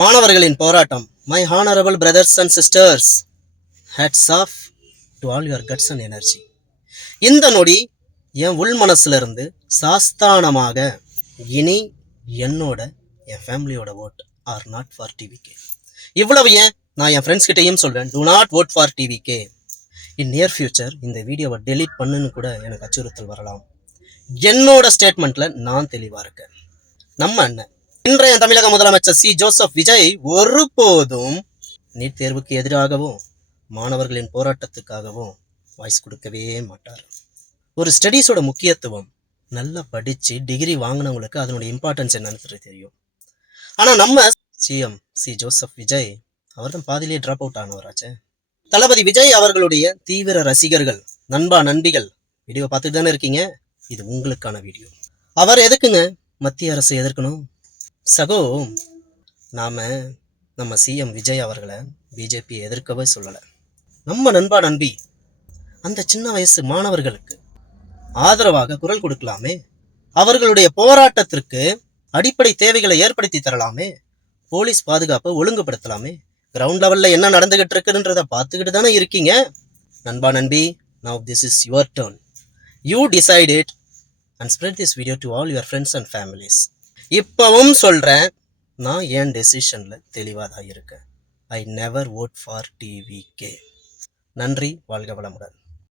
மாணவர்களின் போராட்டம். My honorable brothers and sisters, hats off to all your guts and energy. இந்த நொடி என் உள் மனசுல இருந்து சாஸ்தானமாக இனி என்னோட என் ஃபேமிலியோட vote are not for TVK. இவ்வளவு ஏன் நான் என் ஃப்ரெண்ட்ஸ் கிட்டையும் சொல்வேன், do not vote for TVK. In near future இந்த வீடியோவை டெலீட் பண்ணுன்னு கூட எனக்கு அச்சுறுத்தல் வரலாம். என்னோட ஸ்டேட்மெண்ட்ல நான் தெளிவா இருக்கேன். நம்ம அண்ணன் இன்றைய தமிழக முதலமைச்சர் சி ஜோசப் விஜய் ஒருபோதும் நீட் தேர்வுக்கு எதிராகவும் மாணவர்களின் போராட்டத்துக்காகவும் வாய்ஸ் கொடுக்கவே மாட்டார். ஒரு ஸ்டடீஸோட முக்கியத்துவம் நல்லா படிச்சு டிகிரி வாங்கினவங்களுக்கு அதனுடைய இம்பார்ட்டன்ஸ் என்னன்னு தெரியும். ஆனா நம்ம சிஎம் சி ஜோசப் விஜய் அவர் தான் பாதிலேயே டிராப் அவுட் ஆனவராச்சே. தளபதி விஜய் அவர்களுடைய தீவிர ரசிகர்கள், நண்பா நண்பிகள் வீடியோ பார்த்துட்டு தானே இருக்கீங்க. இது உங்களுக்கான வீடியோ. அவர் எதுக்குங்க மத்திய அரசை எதிர்க்கணும்? சகோ, நம்ம சிஎம் விஜய் அவர்களை பிஜேபி எதிர்க்கவே சொல்லலை. நம்ம நண்பா நண்பி அந்த சின்ன வயசு மாணவர்களுக்கு ஆதரவாக குரல் கொடுக்கலாமே, அவர்களுடைய போராட்டத்திற்கு அடிப்படை தேவைகளை ஏற்படுத்தி தரலாமே, போலீஸ் பாதுகாப்பை ஒழுங்குபடுத்தலாமே. கிரவுண்ட் லெவல்ல என்ன நடந்துகிட்டு இருக்குன்றத பார்த்துக்கிட்டு தானே இருக்கீங்க. நண்பா நண்பி, now this is your turn. You decide it and spread this video to all your friends and families. இப்பவும் சொல்றேன், நான் என் டெசிஷன்ல தெளிவாக தான் இருக்கேன். I never vote for TVK. நன்றி, வாழ்க வளமுடன்.